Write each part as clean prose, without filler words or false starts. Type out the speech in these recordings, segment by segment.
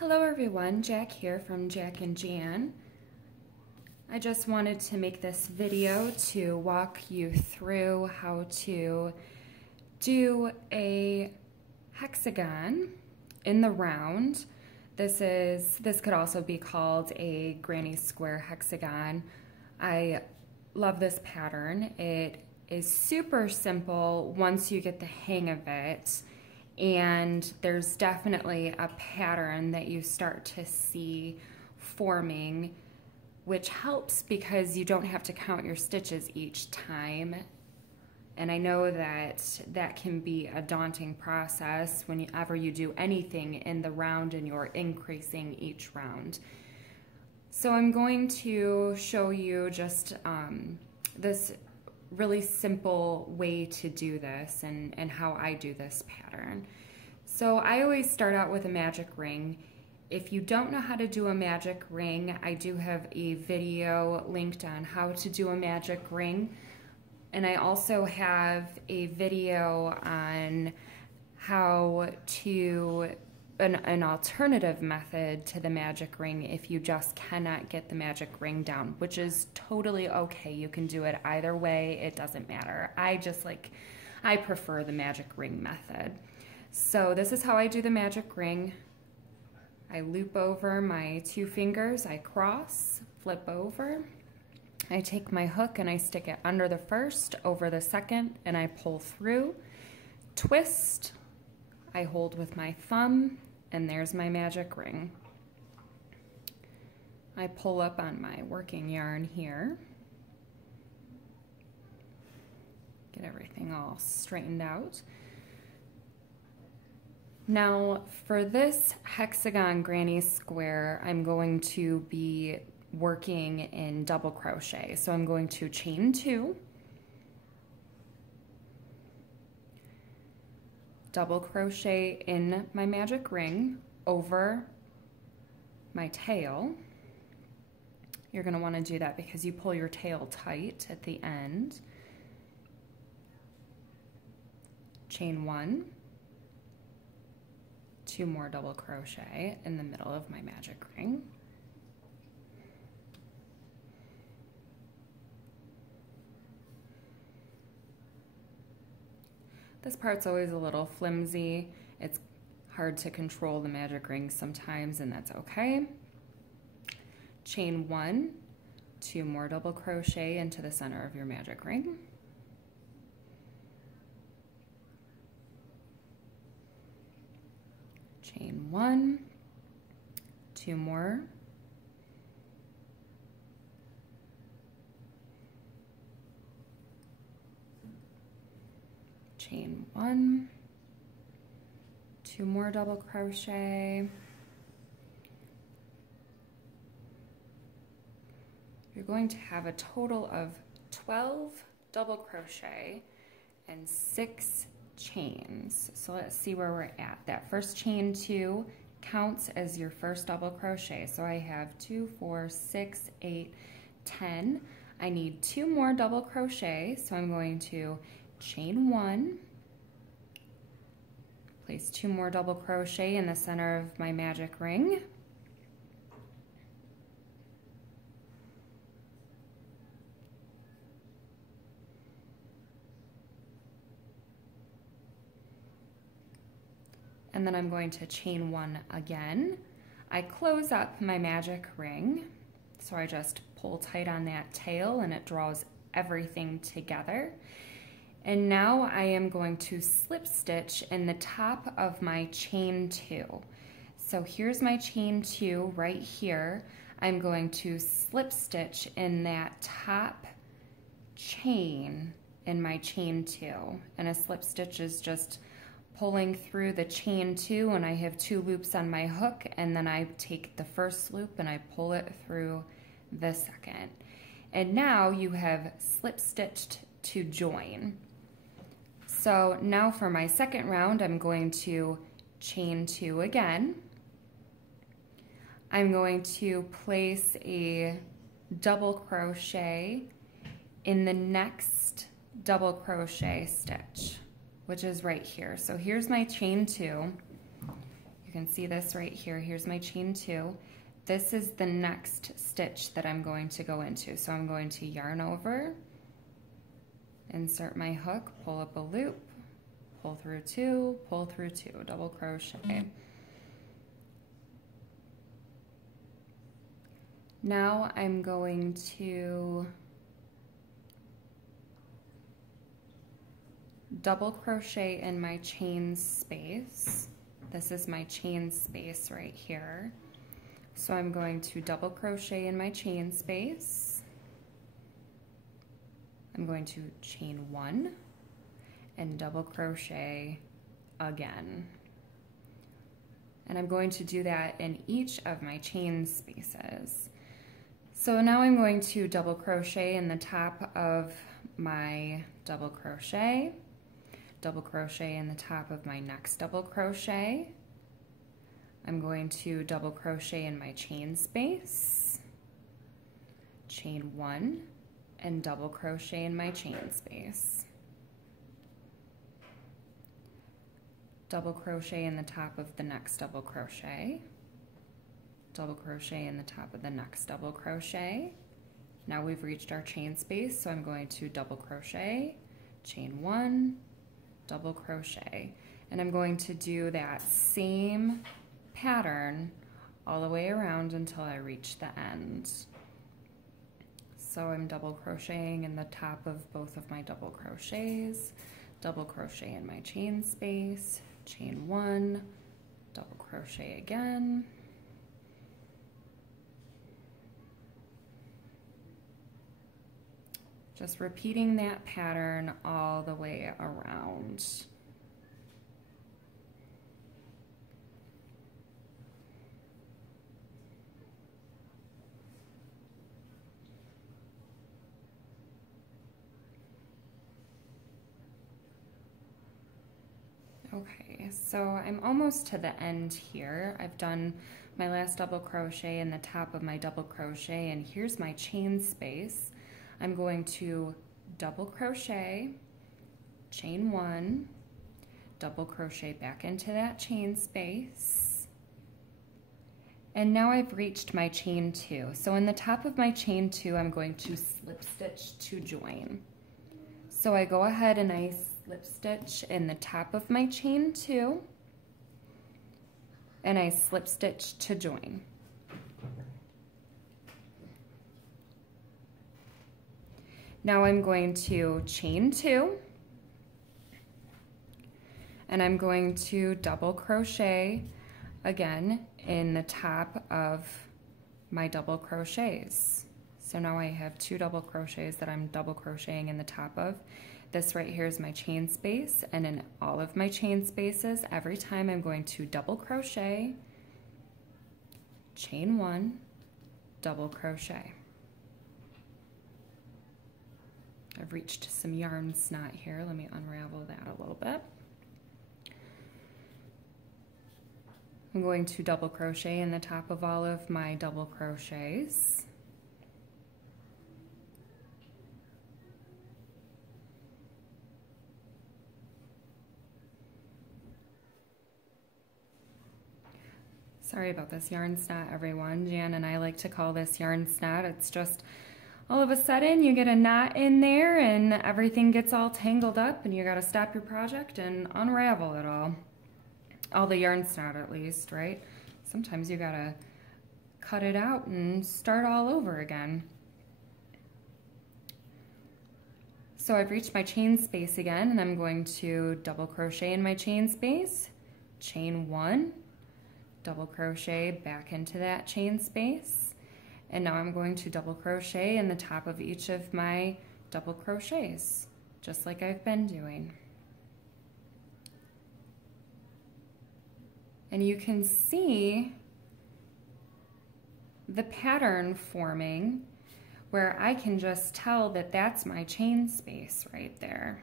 Hello everyone, Jack here from Jack and Jan. I just wanted to make this video to walk you through how to do a hexagon in the round. This could also be called a granny square hexagon. I love this pattern. It is super simple once you get the hang of it. And there's definitely a pattern that you start to see forming, which helps because you don't have to count your stitches each time. And I know that that can be a daunting process whenever you do anything in the round and you're increasing each round. So I'm going to show you just this really simple way to do this and how I do this pattern. So I always start out with a magic ring. If you don't know how to do a magic ring, I do have a video linked on how to do a magic ring, and I also have a video on how to an alternative method to the magic ring if you just cannot get the magic ring down, which is totally okay. You can do it either way, it doesn't matter. I prefer the magic ring method. So this is how I do the magic ring. I loop over my 2 fingers, I cross, flip over. I take my hook and I stick it under the first, over the second, and I pull through, twist, I hold with my thumb, and there's my magic ring. I pull up on my working yarn here, get everything all straightened out. Now for this hexagon granny square, I'm going to be working in double crochet. So I'm going to chain 2, double crochet in my magic ring over my tail. You're going to want to do that because you pull your tail tight at the end. Chain 1, 2 more double crochet in the middle of my magic ring. This part's always a little flimsy. It's hard to control the magic ring sometimes, and that's okay. Chain 1, 2 more double crochet into the center of your magic ring. Chain 1, 2 more. Chain 1, 2 more double crochet. You're going to have a total of 12 double crochet and 6 chains. So let's see where we're at. That first chain 2 counts as your first double crochet. So I have 2, 4, 6, 8, 10. I need 2 more double crochet, so I'm going to chain 1, place 2 more double crochet in the center of my magic ring, and then I'm going to chain 1 again. I close up my magic ring, so I just pull tight on that tail and it draws everything together. And now I am going to slip stitch in the top of my chain 2. So here's my chain 2 right here. I'm going to slip stitch in that top chain in my chain 2. And a slip stitch is just pulling through the chain 2, and I have 2 loops on my hook, and then I take the first loop and I pull it through the second. And now you have slip stitched to join. So now for my second round, I'm going to chain 2 again. I'm going to place a double crochet in the next double crochet stitch, which is right here. So here's my chain 2. You're can see this right here. Here's my chain 2. This is the next stitch that I'm going to go into. So I'm going to yarn over, insert my hook, pull up a loop, pull through 2, pull through 2, double crochet. Now I'm going to double crochet in my chain space. This is my chain space right here. So I'm going to double crochet in my chain space. I'm going to chain 1 and double crochet again. And I'm going to do that in each of my chain spaces. So now I'm going to double crochet in the top of my double crochet in the top of my next double crochet. I'm going to double crochet in my chain space, chain 1, and double crochet in my chain space. Double crochet in the top of the next double crochet, double crochet in the top of the next double crochet. Now we've reached our chain space, so I'm going to double crochet, chain 1, double crochet, and I'm going to do that same pattern all the way around until I reach the end. So I'm double crocheting in the top of both of my double crochets, double crochet in my chain space, chain 1, double crochet again, just repeating that pattern all the way around. Okay, so I'm almost to the end here. I've done my last double crochet in the top of my double crochet, and here's my chain space. I'm going to double crochet, chain 1, double crochet back into that chain space, and now I've reached my chain 2. So in the top of my chain 2, I'm going to slip stitch to join. So I go ahead and I slip stitch in the top of my chain 2, and I slip stitch to join. Now I'm going to chain 2, and I'm going to double crochet again in the top of my double crochets. So now I have 2 double crochets that I'm double crocheting in the top of. This right here is my chain space, and in all of my chain spaces, every time I'm going to double crochet, chain 1, double crochet. I've reached some yarn snot here. Let me unravel that a little bit. I'm going to double crochet in the top of all of my double crochets. Sorry about this yarn snot, everyone. Jan and I like to call this yarn snot. It's just all of a sudden you get a knot in there and everything gets all tangled up and you gotta stop your project and unravel it all. All the yarn snot at least, right? Sometimes you gotta cut it out and start all over again. So I've reached my chain space again, and I'm going to double crochet in my chain space, chain 1, double crochet back into that chain space. And now I'm going to double crochet in the top of each of my double crochets, just like I've been doing. And you can see the pattern forming where I can just tell that that's my chain space right there.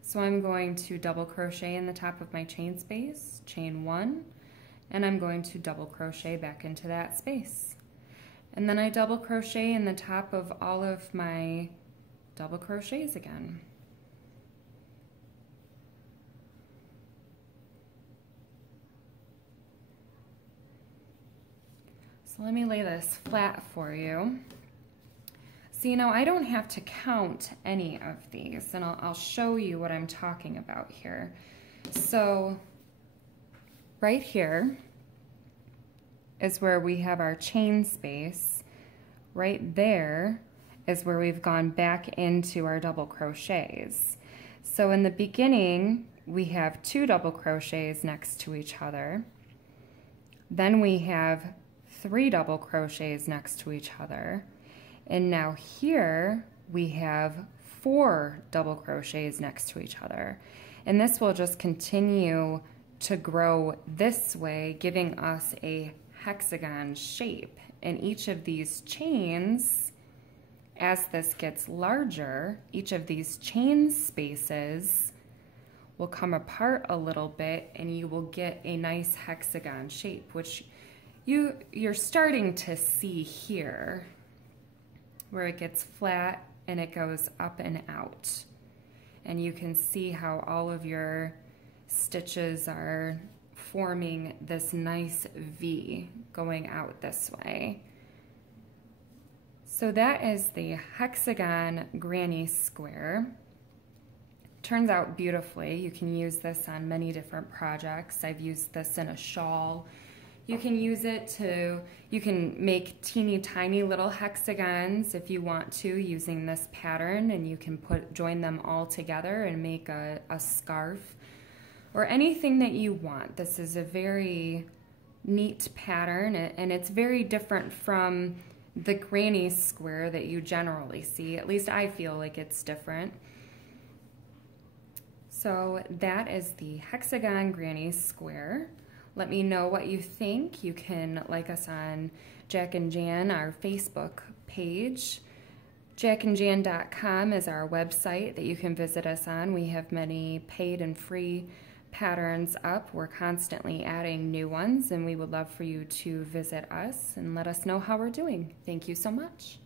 So I'm going to double crochet in the top of my chain space, chain 1, and I'm going to double crochet back into that space. And then I double crochet in the top of all of my double crochets again. So let me lay this flat for you. So, you know, I don't have to count any of these, and I'll show you what I'm talking about here. So right here is where we have our chain space. Right there is where we've gone back into our double crochets. So in the beginning, we have 2 double crochets next to each other. Then we have 3 double crochets next to each other. And now here we have 4 double crochets next to each other. And this will just continue to grow this way, giving us a hexagon shape. And each of these chains, as this gets larger, each of these chain spaces will come apart a little bit and you will get a nice hexagon shape, which you're starting to see here, where it gets flat and it goes up and out. And you can see how all of your stitches are forming this nice V going out this way. So that is the hexagon granny square. Turns out beautifully. You can use this on many different projects. I've used this in a shawl. You can use it to, you can make teeny tiny little hexagons if you want to using this pattern, and you can join them all together and make a scarf or anything that you want. This is a very neat pattern, and it's very different from the granny square that you generally see. At least I feel like it's different. So that is the hexagon granny square. Let me know what you think. You can like us on Jack and Jan, our Facebook page. jackandjan.com is our website that you can visit us on. We have many paid and free patterns up. We're constantly adding new ones, and we would love for you to visit us and let us know how we're doing. Thank you so much.